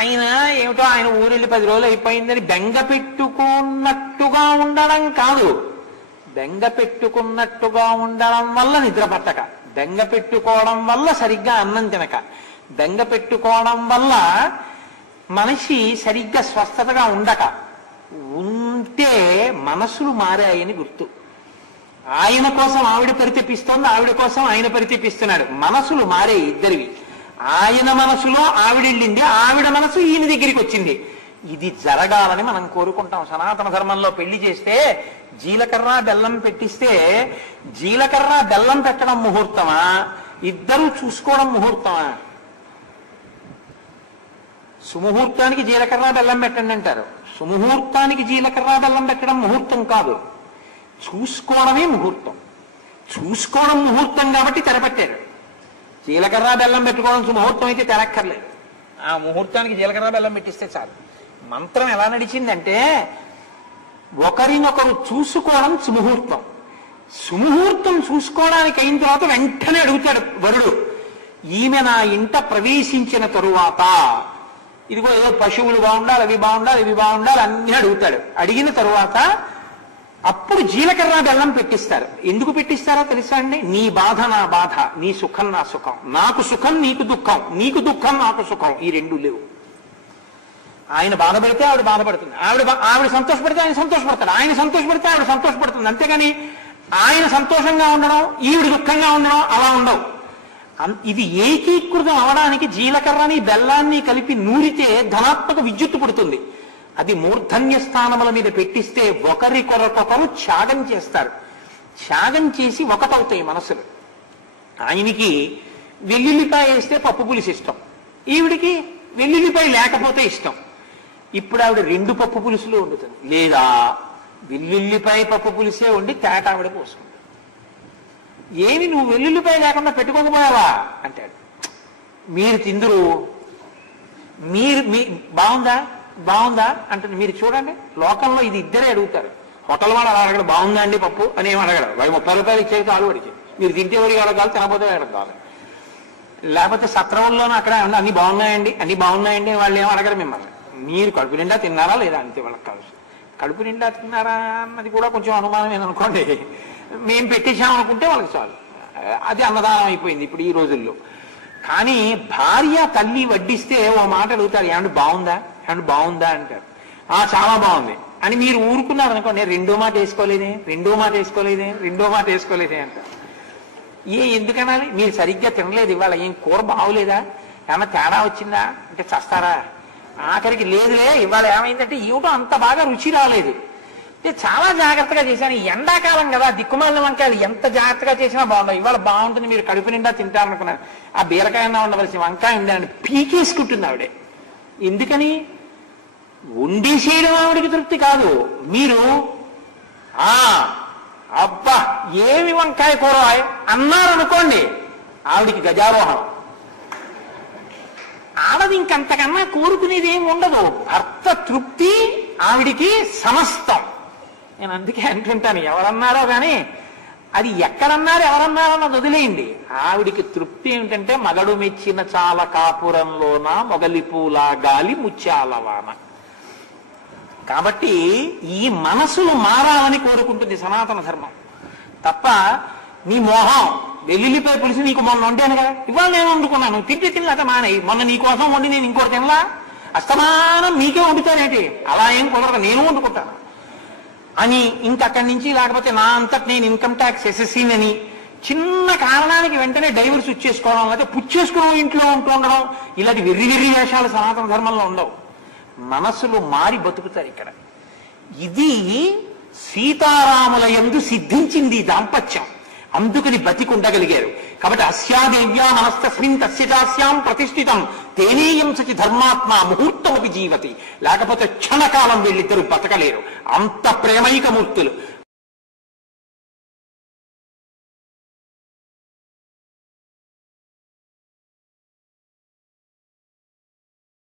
ఆయన ఏమిటో ఆయన ఊరెళ్ళి 10 రోజులు అయిపోయిందని బెంగ పెట్టుకున్నట్టుగా ఉండడం కాదు, బెంగ పెట్టుకున్నట్టుగా ఉండడం వల్ల నిద్ర పట్టక, బెంగ పెట్టుకోవడం వల్ల సరిగ్గా అన్నం తినక, బెంగ పెట్టుకోవడం వల్ల మనిషి సరిగ్గా స్వస్థతగా ఉండక ఉంటే మనసులు మారాయని గుర్తు. ఆయన కోసం ఆవిడ పరితపిస్తోంది, ఆవిడ కోసం ఆయన పరితపిస్తున్నాడు. మనసులు మారే ఇద్దరివి. ఆయన మనసులో ఆవిడెళ్ళింది, ఆవిడ మనసు ఈయన దగ్గరికి వచ్చింది. ఇది జరగాలని మనం కోరుకుంటాం. సనాతన ధర్మంలో పెళ్లి చేస్తే జీలకర్ర బెల్లం పెట్టిస్తే జీలకర్ర బెల్లం పెట్టడం ముహూర్తమా, ఇద్దరు చూసుకోవడం ముహూర్తమా? సుముహూర్తానికి జీలకర్ర బెల్లం పెట్టండి అంటారు. సుముహూర్తానికి జీలకర్ర బెల్లం పెట్టడం ముహూర్తం కాదు, చూసుకోవడమే ముహూర్తం. చూసుకోవడం ముహూర్తం కాబట్టి తెరపెట్టారు. జీలకర్ర బెల్లం పెట్టుకోవడం సుముహూర్తం అయితే తెరక్కర్లేదు. ఆ ముహూర్తానికి జీలకర్ర బెల్లం పెట్టిస్తే చాలు. మంత్రం ఎలా నడిచిందంటే ఒకరినొకరు చూసుకోవడం సుముహూర్తం. సుముహూర్తం చూసుకోవడానికి అయిన తర్వాత వెంటనే అడుగుతాడు వరుడు, ఈమె నా ఇంట ప్రవేశించిన తరువాత ఇదిగో ఏదో పశువులు బాగుండాలి, అవి బాగుండాలి, ఇవి బాగుండాలి అన్నీ అడుగుతాడు. అడిగిన తరువాత అప్పుడు జీలకర్ర బెల్లం పెట్టిస్తారు. ఎందుకు పెట్టిస్తారో తెలుసా అండి? నీ బాధ నా బాధ, నీ సుఖం నా సుఖం, నాకు సుఖం నీకు దుఃఖం, నీకు దుఃఖం నాకు సుఖం, ఈ రెండు లేవు. ఆయన బాధపడితే ఆవిడ బాధపడుతుంది, ఆవిడ సంతోషపడితే ఆయన సంతోషపడతాడు, ఆయన సంతోషపడితే ఆవిడ సంతోషపడుతుంది. అంతేగాని ఆయన సంతోషంగా ఉండడం ఈవిడ దుఃఖంగా ఉండడం అలా ఉండవు. ఇది ఏకీకృతం అవడానికి జీలకర్రని బెల్లాన్ని కలిపి నూరితే ధనాత్మక విద్యుత్తు పుడుతుంది. అది మూర్ధన్య స్థానముల మీద పెట్టిస్తే ఒకరికొరకొకరు త్యాగం చేస్తారు. త్యాగం చేసి ఒకటవుతాయి మనసులు. ఆయనకి వెల్లుల్లిపాయ వేస్తే పప్పు పులుసు ఇష్టం, ఈవిడికి వెల్లుల్లిపాయ లేకపోతే ఇష్టం. ఇప్పుడు ఆవిడ 2 పప్పు పులుసులు వండుతుంది, లేదా వెల్లుల్లిపాయ పప్పు పులుసే వండి తేట ఆవిడ పోసుకుంటుంది. ఏమి నువ్వు వెల్లుల్లిపాయ లేకుండా పెట్టుకోకపోయావా అంటాడు. మీరు తిందురు, మీరు బాగుందా బాగుందా అంటుంది. మీరు చూడండి, లోకంలో ఇది ఇద్దరే అడుగుతారు. హోటల్ వాడు అలా అడగడు, బాగుందా అండి పప్పు అని ఏమి అడగడు. వాడు 30 రూపాయలు ఇచ్చేది చాలు వాడికి. మీరు తింటే వాడికి అడగాలి, తినకపోతే అడగాలి. లేకపోతే సత్రంలోనూ అక్కడ అన్ని బాగున్నాయండి, అన్ని బాగున్నాయండి వాళ్ళు ఏమి అడగరు మిమ్మల్ని. మీరు కడుపు నిండా తిన్నారా లేదా అంతే వాళ్ళకి కావచ్చు. కడుపు నిండా తిన్నారా అన్నది కూడా కొంచెం అనుమానం ఏదనుకోండి. మేము పెట్టేశామనుకుంటే వాళ్ళకి చాలు, అది అన్నదానం అయిపోయింది ఇప్పుడు ఈ రోజుల్లో. కానీ భార్య తల్లి వడ్డిస్తే ఓ మాట అడుగుతారు, ఏమంటే బాగుందా, ఏమంటే బాగుందా అంటారు. చాలా బాగుంది అని మీరు ఊరుకున్నారు అనుకోండి, రెండో మాట వేసుకోలేదే, రెండో మాట వేసుకోలేదే, రెండో మాట వేసుకోలేదే అంటారు. ఎందుకనాలి? మీరు సరిగ్గా తినలేదు, ఇవాళ ఏం కూర బాగోలేదా, ఏమన్నా తేడా వచ్చిందా అంటే చస్తారా. ఆఖరికి లేదులే ఇవాళ ఏమైందంటే ఏమిటో అంత బాగా రుచి రాలేదు, చాలా జాగ్రత్తగా చేశాను, ఎండాకాలం కదా దిక్కుమాలిన వంకాయలు ఎంత జాగ్రత్తగా చేసినా బాగుండవు, ఇవాళ బాగుంటుంది, మీరు కడుపు నిండా తింటారనుకున్నారు. ఆ బీరకాయ ఉండవలసిన వంకాయ ఉందని పీకేసుకుంటుంది ఆవిడే. ఎందుకని? వండేసేయడం ఆవిడికి తృప్తి కాదు. మీరు అబ్బా ఏమి వంకాయ కూర అన్నారనుకోండి, ఆవిడికి గజారోహణం. ఆడది ఇంకంతకన్నా కోరుకునేది ఏమి ఉండదు. భర్త తృప్తి ఆవిడికి సమస్తం. నేను అందుకే అంటుంటాను, ఎవరన్నారో కానీ అది ఎక్కడన్నారు ఎవరన్నారో అన్నది వదిలేయండి. ఆవిడికి తృప్తి ఏమిటంటే మగడు మెచ్చిన చాల కాపురంలోన మొగలి పూల గాలి ముత్యాలవాన. కాబట్టి ఈ మనసులు మారాలని కోరుకుంటుంది సనాతన ధర్మం తప్ప నీ మోహం వెల్లుల్లిపాయ పులిసి నీకు మొన్న వండాను కదా, ఇవాళ నేను వండుకున్నాను, తింటే తినలేక మానే, మొన్న నీ కోసం వండి నేను ఇంకోటి తినలా, అస్తమానం మీకే వండుతారేంటి, అలా ఏం కుదరదు, నేను వండుకుంటాను అని ఇంకక్కడి నుంచి, లేకపోతే నా అంతటి నేను ఇన్కమ్ ట్యాక్స్ ఎస్ఎస్సీనని చిన్న కారణానికి వెంటనే డైవర్స్ ఇచ్చేసుకోవడం, లేకపోతే పుచ్చేసుకుని ఇంట్లో ఉంటూ ఉండడం, ఇలాంటి వెర్రి వెర్రి వేషాలు సనాతన ధర్మంలో ఉండవు. మనసులు మారి బతుకుతారు ఇక్కడ. ఇది సీతారాముల యందు సిద్ధించింది దాంపత్యం, అందుకని బతికి ఉండగలిగారు. కాబట్టి అస్యాదేవ్యా మనస్తస్మిన్ తస్యాస్యాం ప్రతిష్ఠితం తేనేయం సచి ధర్మాత్మ ముహూర్తమపి జీవతి. లేకపోతే క్షణకాలం వీళ్ళిద్దరూ బతకలేరు, అంత ప్రేమైకమూర్తులు.